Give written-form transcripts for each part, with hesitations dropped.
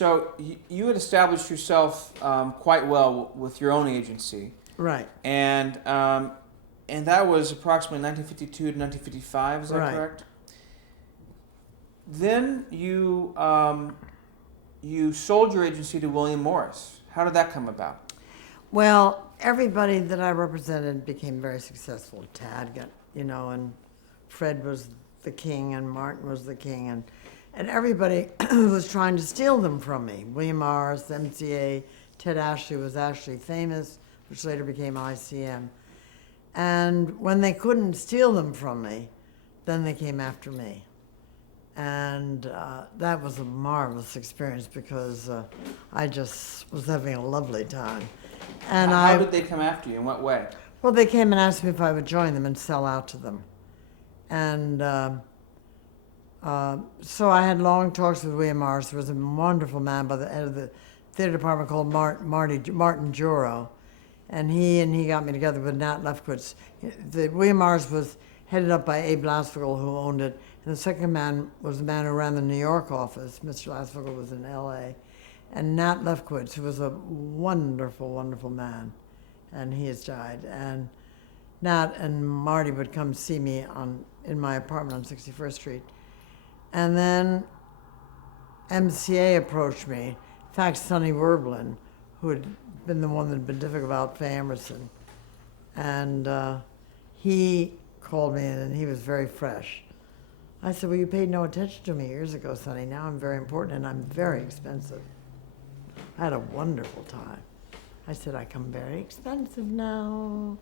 So you had established yourself quite well with your own agency, Right. And that was approximately 1952 to 1955. Is that Right. correct? Then you sold your agency to William Morris. How did that come about? Well, everybody that I represented became very successful. Tad got, and Fred was the king, and Martin was the king, and everybody was trying to steal them from me. William Morris, MCA, Ted Ashley was Ashley Famous, which later became ICM. And when they couldn't steal them from me, then they came after me. And that was a marvelous experience because I just was having a lovely time. And How did they come after you? In what way? Well, they came and asked me if I would join them and sell out to them. And so I had long talks with William Morris. There was a wonderful man by the head of the theater department called Martin Juro. And he got me together with Nat Lefkowitz. William Morris was headed up by Abe Lasvogel, who owned it. And the second man was the man who ran the New York office. Mr. Lasvogel was in L.A. And Nat Lefkowitz, who was a wonderful, wonderful man. And he has died. And Nat and Marty would come see me in my apartment on 61st Street. And then MCA approached me. In fact, Sonny Werblin, who had been the one that had been difficult about Faye Emerson. And he called me in, and he was very fresh. I said, well, you paid no attention to me years ago, Sonny. Now I'm very important, and I'm very expensive. I had a wonderful time. I said, I come very expensive now.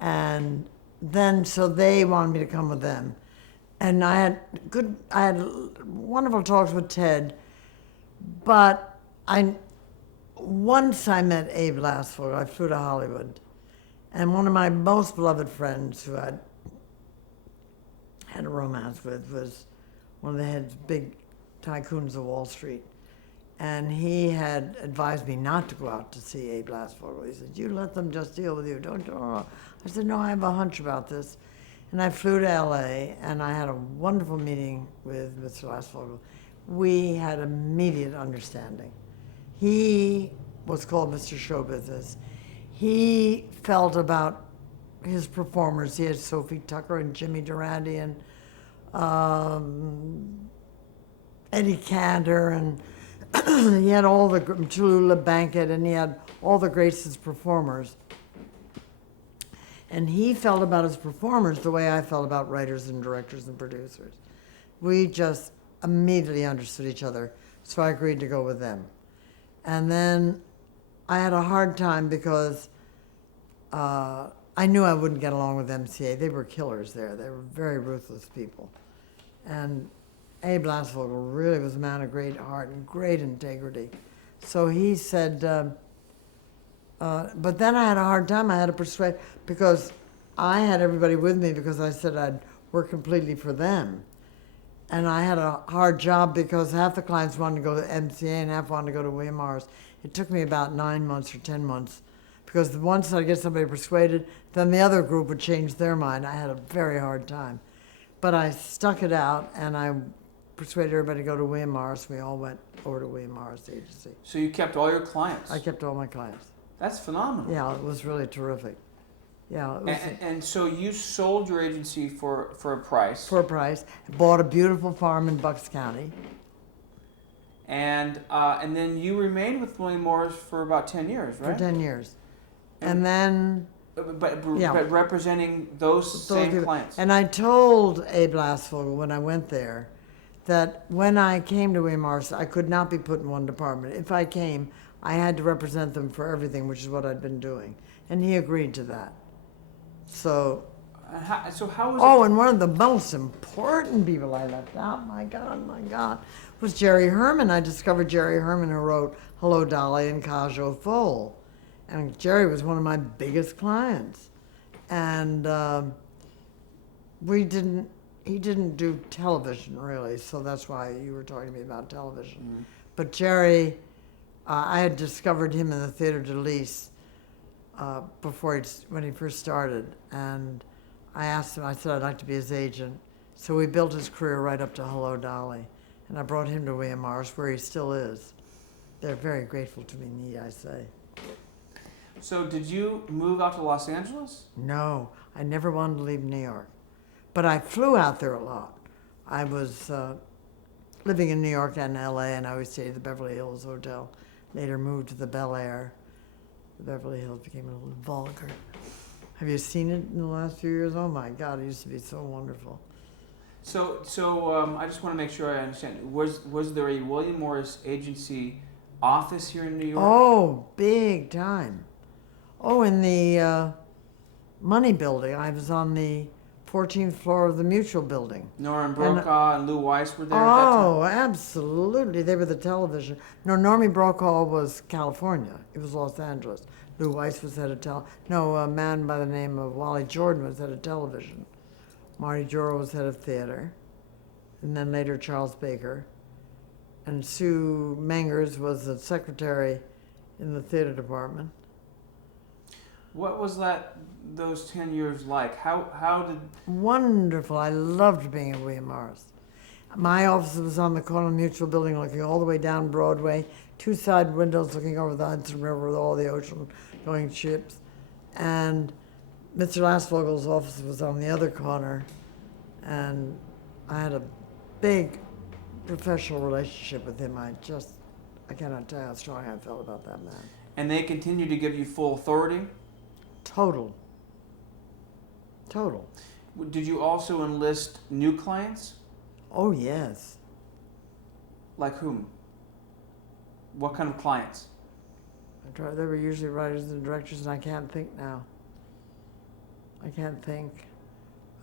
And then, so they wanted me to come with them. And I had wonderful talks with Ted, but once I met Abe Lasvogel, I flew to Hollywood. And one of my most beloved friends who I'd had a romance with was one of the heads, big tycoons of Wall Street. And he had advised me not to go out to see Abe Lasvogel. He said, you let them just deal with you. Don't. I said, no, I have a hunch about this. And I flew to LA, and I had a wonderful meeting with Mr. Lasvogel. We had immediate understanding. He was called Mr. Show Business. He felt about his performers. He had Sophie Tucker and Jimmy Durante and Eddie Cantor, and he had all the Tallulah Bankett, and he had all the greatest performers. And he felt about his performers the way I felt about writers and directors and producers. We just immediately understood each other, so I agreed to go with them. And then I had a hard time because I knew I wouldn't get along with MCA. They were killers there. They were very ruthless people. And Abe Lasvogel really was a man of great heart and great integrity. So he said, but then I had a hard time. I had to persuade, because I had everybody with me because I said I'd work completely for them. And I had a hard job because half the clients wanted to go to MCA and half wanted to go to William Morris. It took me about 9 months or 10 months, because once I get somebody persuaded, then the other group would change their mind. I had a very hard time. But I stuck it out, and I persuaded everybody to go to William Morris. We all went over to William Morris Agency. So you kept all your clients? I kept all my clients. That's phenomenal. Yeah, it was really terrific. Yeah. It was and so you sold your agency for a price. For a price. Bought a beautiful farm in Bucks County. And then you remained with William Morris for about 10 years, right? For 10 years. And then... But representing those same people. clients. And I told Abe Lasvogel when I went there that when I came to William Morris, I could not be put in one department. If I came, I had to represent them for everything, which is what I'd been doing. And he agreed to that. So how was it? And one of the most important people I left out, my God, was Jerry Herman. I discovered Jerry Herman, who wrote Hello, Dolly and Cajo Foal. And Jerry was one of my biggest clients. And he didn't do television, really, so that's why you were talking to me about television. Mm-hmm. But Jerry, I had discovered him in the Theatre de Lys when he first started. And I asked him, I said I'd like to be his agent. So we built his career right up to Hello, Dolly. And I brought him to William Morris, where he still is. they're very grateful to me, need I say. So did you move out to Los Angeles? No, I never wanted to leave New York. But I flew out there a lot. I was living in New York and LA, and I always stayed at the Beverly Hills Hotel. Later moved to the Bel Air. The Beverly Hills became a little vulgar. Have you seen it in the last few years? Oh my God, it used to be so wonderful. So I just want to make sure I understand. Was there a William Morris agency office here in New York? Oh, big time. Oh, in the Money Building. I was on the 14th floor of the Mutual Building. Norman Brokaw and Lou Weiss were there at that time? Oh, absolutely. They were the television. No, Normie Brokaw was California. It was Los Angeles. Lou Weiss was head of a man by the name of Wally Jordan was head of television. Marty Juro was head of theater. And then later Charles Baker. And Sue Mengers was the secretary in the theater department. What was those 10 years like? How did... Wonderful. I loved being at William Morris. My office was on the corner of the Mutual Building looking all the way down Broadway, two side windows looking over the Hudson River with all the ocean-going ships. And Mr. Lastvogel's office was on the other corner. And I had a big professional relationship with him. I cannot tell you how strong I felt about that man. And they continued to give you full authority? Total. Did you also enlist new clients? Oh, yes. Like whom? What kind of clients? They were usually writers and directors, and I can't think now. I can't think.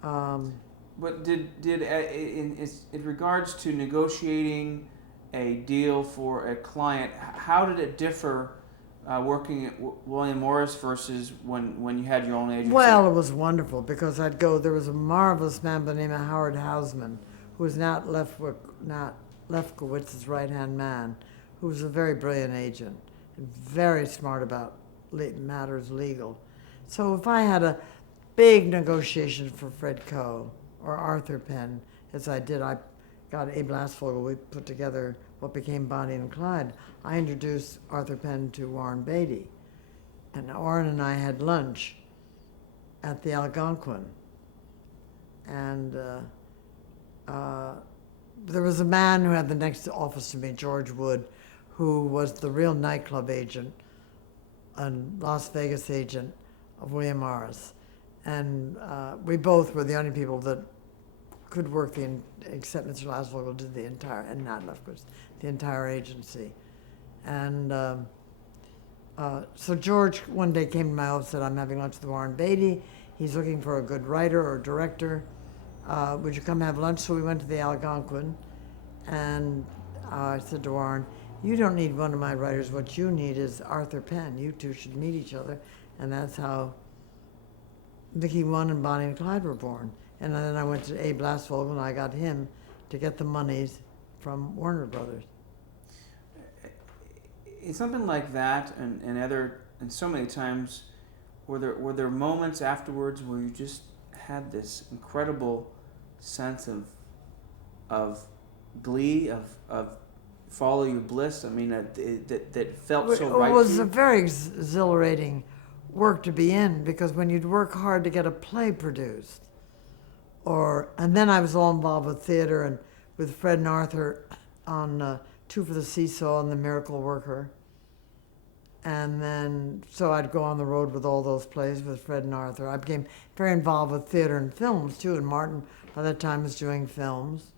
But in regards to negotiating a deal for a client, how did it differ working at William Morris versus when you had your own agency? Well, it was wonderful because there was a marvelous man by the name of Howard Hausman, who was not Lefkowitz's right-hand man, who was a very brilliant agent and very smart about matters legal. So if I had a big negotiation for Fred Coe or Arthur Penn, as I did, I got Abe Lastfogel, we put together what became Bonnie and Clyde. I introduced Arthur Penn to Warren Beatty, and Warren and I had lunch at the Algonquin. And there was a man who had the next office to me, George Wood, who was the real nightclub agent and Las Vegas agent of William Morris. And we both were the only people that could work except Mr. Lasvogel did the entire, and not Lefkowitz, the entire agency. And so George one day came to my office and said, I'm having lunch with Warren Beatty. He's looking for a good writer or director. Would you come have lunch? So we went to the Algonquin, and I said to Warren, you don't need one of my writers. What you need is Arthur Penn. You two should meet each other. And that's how Vicky One and Bonnie and Clyde were born. And then I went to Abe Lastfogel, and I got him to get the monies from Warner Brothers. In something like that, and so many times, were there moments afterwards where you just had this incredible sense of glee, of follow your bliss? I mean, that felt so right. It was to you? a very exhilarating work to be in, because when you'd work hard to get a play produced, and then I was all involved with theater and with Fred and Arthur on Two for the Seesaw and The Miracle Worker. And then, so I'd go on the road with all those plays with Fred and Arthur. I became very involved with theater and films too, and Martin by that time was doing films.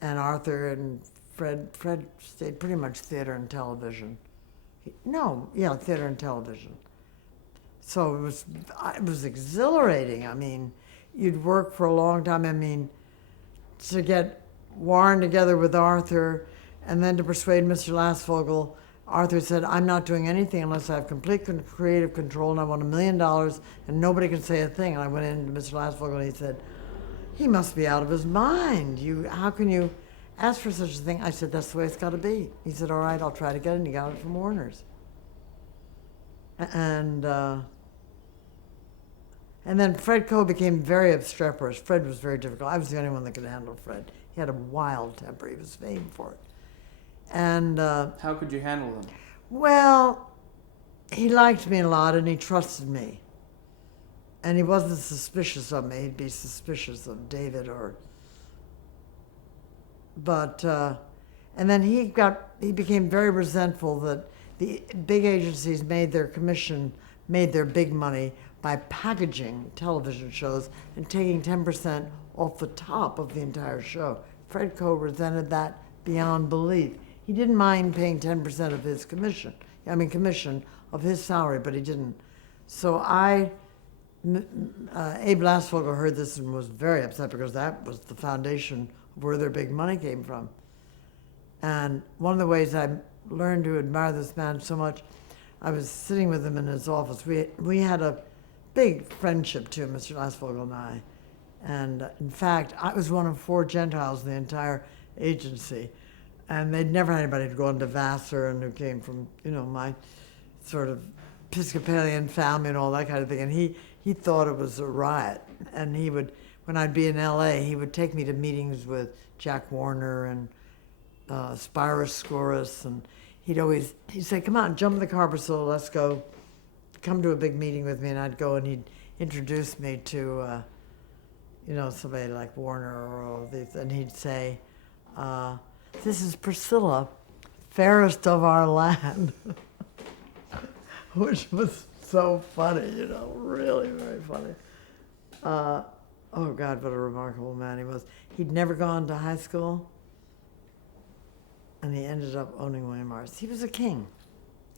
And Arthur and Fred stayed pretty much theater and television. Theater and television. So it was exhilarating. I mean, you'd work for a long time. I mean, to get Warren together with Arthur and then to persuade Mr. Lastfogel, Arthur said, I'm not doing anything unless I have complete creative control, and I want $1 million and nobody can say a thing. And I went in to Mr. Lastfogel and he said, he must be out of his mind. How can you ask for such a thing? I said, that's the way it's got to be. He said, all right, I'll try to get it. And he got it from Warner's. And then Fred Coe became very obstreperous. Fred was very difficult. I was the only one that could handle Fred. He had a wild temper. He was famed for it. And How could you handle them? well, he liked me a lot and he trusted me. And he wasn't suspicious of me. He'd be suspicious of David or. But and then he became very resentful that the big agencies made their big money by packaging television shows and taking 10% off the top of the entire show. Fred Coe resented that beyond belief. He didn't mind paying 10% of his commission of his salary, but he didn't. So Abe Lasvogel heard this and was very upset because that was the foundation of where their big money came from. And one of the ways I learned to admire this man so much, I was sitting with him in his office. We had a big friendship too, Mr. Lasvogel and I. And in fact, I was one of 4 Gentiles in the entire agency. And they'd never had anybody to go into Vassar and who came from, my sort of Episcopalian family and all that kind of thing. And he thought it was a riot. And he would, when I'd be in LA, he would take me to meetings with Jack Warner and Spiros Skouras. And he'd say, come on, jump in the car, Priscilla, let's go. Come to a big meeting with me. And I'd go and he'd introduce me to, somebody like Warner or all these. And he'd say, this is Priscilla, fairest of our land. Which was so funny, really very funny. Oh God, what a remarkable man he was. He'd never gone to high school, and he ended up owning William Morris. He was a king.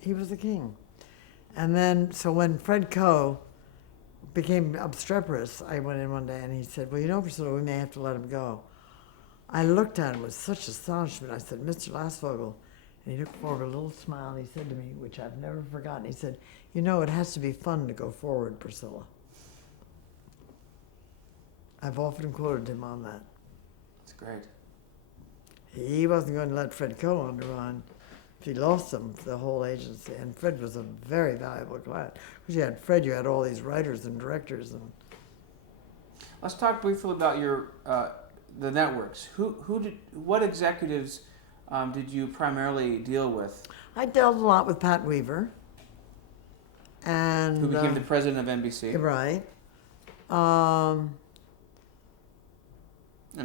He was a king. And then, so when Fred Coe became obstreperous, I went in one day and he said, well, Priscilla, we may have to let him go. I looked at him with such astonishment. I said, Mr. Lasvogel, and he looked forward with a little smile, and he said to me, which I've never forgotten, he said, it has to be fun to go forward, Priscilla. I've often quoted him on that. That's great. He wasn't going to let Fred Coe undermine. If he lost him, the whole agency. And Fred was a very valuable client. Because you had Fred, you had all these writers and directors. And Let's talk briefly about your the networks. What executives did you primarily deal with? I dealt a lot with Pat Weaver. And who became the president of NBC. Right. And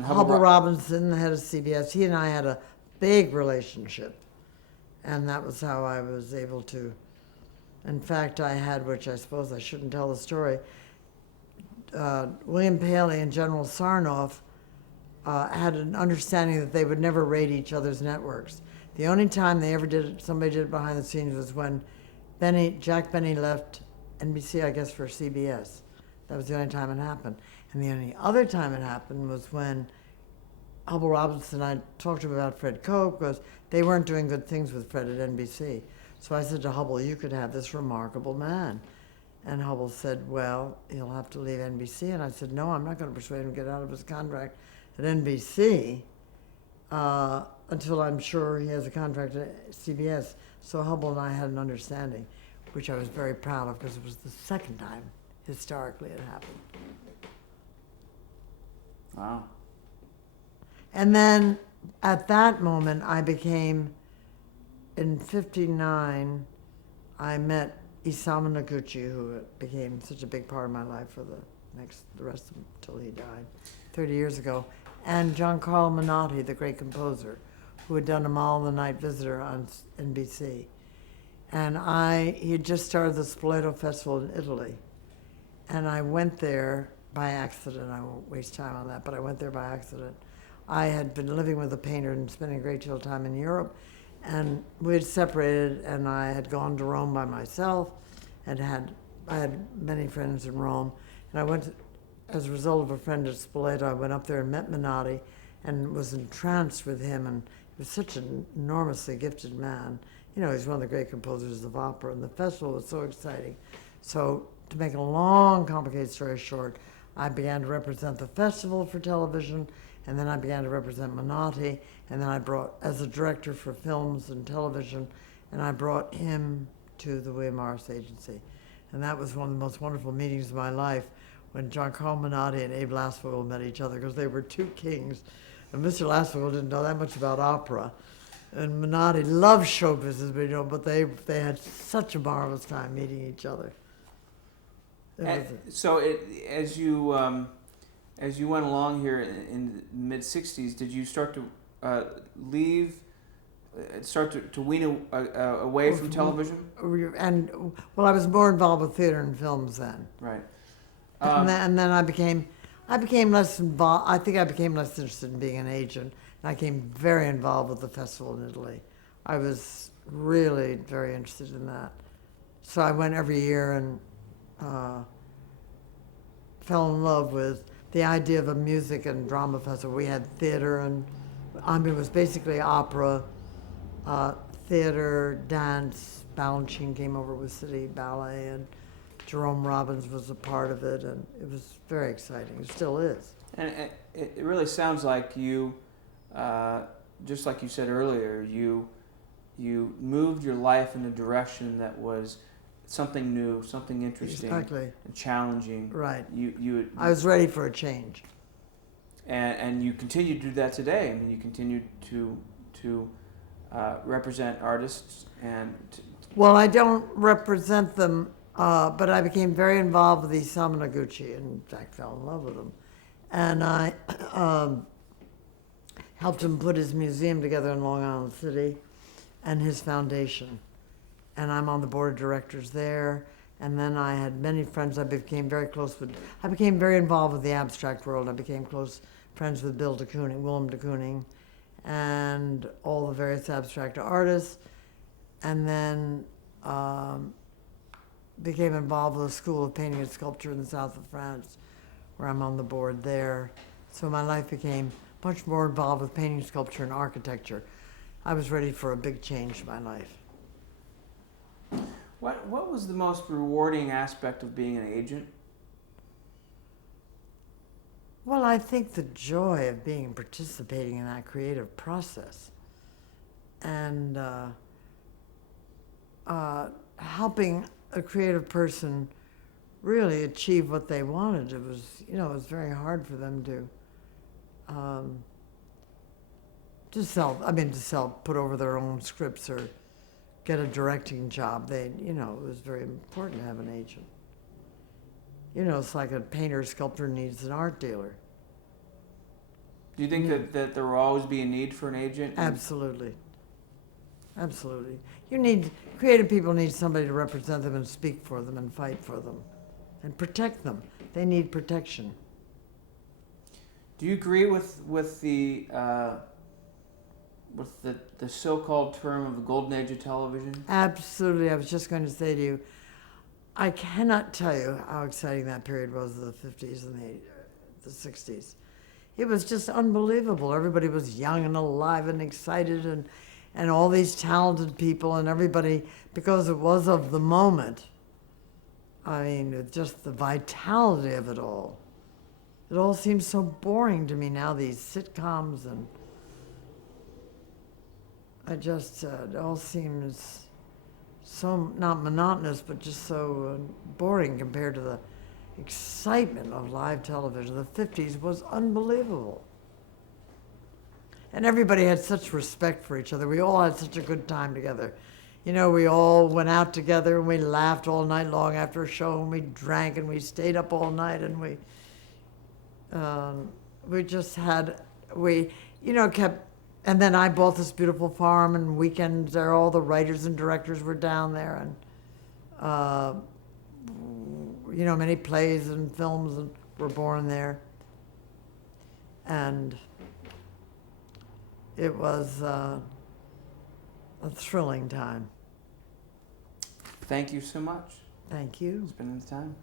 Hubble Robinson, the head of CBS, he and I had a big relationship. And that was how I was able to, in fact, I had, which I suppose I shouldn't tell the story, William Paley and General Sarnoff had an understanding that they would never raid each other's networks. The only time they ever somebody did it behind the scenes was when Jack Benny left NBC, I guess, for CBS. That was the only time it happened. And the only other time it happened was when Hubble Robinson and I talked to him about Fred Coe because they weren't doing good things with Fred at NBC. So I said to Hubble, you could have this remarkable man. And Hubble said, well, he'll have to leave NBC. And I said, no, I'm not going to persuade him to get out of his contract at NBC until I'm sure he has a contract at CBS. So Hubble and I had an understanding, which I was very proud of because it was the second time historically it happened. Wow. And then at that moment, I became, in '59, I met Isamu Noguchi, who became such a big part of my life for the rest of until he died 30 years ago, and Giancarlo Menotti, the great composer, who had done Amal the Night Visitor on NBC. And he had just started the Spoleto Festival in Italy. And I went there by accident. I won't waste time on that, but I went there by accident. I had been living with a painter and spending a great deal of time in Europe, and we had separated, and I had gone to Rome by myself, and I had many friends in Rome, and I went, as a result of a friend at Spoleto, I went up there and met Menotti, and was entranced with him, and he was such an enormously gifted man. He's one of the great composers of opera, and the festival was so exciting. So, to make a long, complicated story short, I began to represent the festival for television, and then I began to represent Menotti, and then I brought, as a director for films and television, and I brought him to the William Morris Agency. And that was one of the most wonderful meetings of my life, when Giancarlo Menotti and Abe Lasvogel met each other, because they were two kings. And Mr. Lasvogel didn't know that much about opera, And Menotti loved show business, but they had such a marvelous time meeting each other. So as you went along here in the mid '60s, did you start to leave? Start to wean away from television? And well, I was more involved with theater and films then. Right. And then I became less involved. I think I became less interested in being an agent. And I became very involved with the festival in Italy. I was really very interested in that. So I went every year and fell in love with the idea of a music and drama festival. We had theater and, it was basically opera, theater, dance. Balanchine came over with City Ballet, and Jerome Robbins was a part of it, and it was very exciting. It still is. And it really sounds like you, just like you said earlier, you moved your life in a direction that was something new, something interesting, exactly, and challenging. Right. I was ready for a change. And you continue to do that today. I mean, you continue to represent artists and. Well, I don't represent them, but I became very involved with Isamu Noguchi, and in fact fell in love with him. And I helped him put his museum together in Long Island City and his foundation. And I'm on the board of directors there. And then I had many friends I became very close with. I became very involved with the abstract world. I became close friends with Willem de Kooning, and all the various abstract artists. And then became involved with a school of painting and sculpture in the south of France, where I'm on the board there. So my life became much more involved with painting, sculpture, and architecture. I was ready for a big change in my life. What was the most rewarding aspect of being an agent? Well, I think the joy of participating in that creative process, and helping a creative person really achieve what they wanted. It was very hard for them to put over their own scripts or get a directing job. It was very important to have an agent. It's like a painter, sculptor needs an art dealer. Do you think that there will always be a need for an agent? Absolutely. Absolutely. Creative people need somebody to represent them and speak for them and fight for them and protect them. They need protection. Do you agree with the so-called term of the golden age of television? Absolutely. I was just going to say to you, I cannot tell you how exciting that period was of the 50s and the 60s. It was just unbelievable. Everybody was young and alive and excited, and all these talented people, and everybody, because it was of the moment. I mean, just the vitality of it all. It all seems so boring to me now, these sitcoms, and it all seems so, not monotonous, but just so boring compared to the excitement of live television. The 50s was unbelievable. And everybody had such respect for each other. We all had such a good time together. We all went out together and we laughed all night long after a show, and we drank and we stayed up all night, and we just had, kept, and then I bought this beautiful farm, and weekends there, all the writers and directors were down there, and many plays and films were born there. And it was a thrilling time. Thank you so much. Thank you. Spending the time.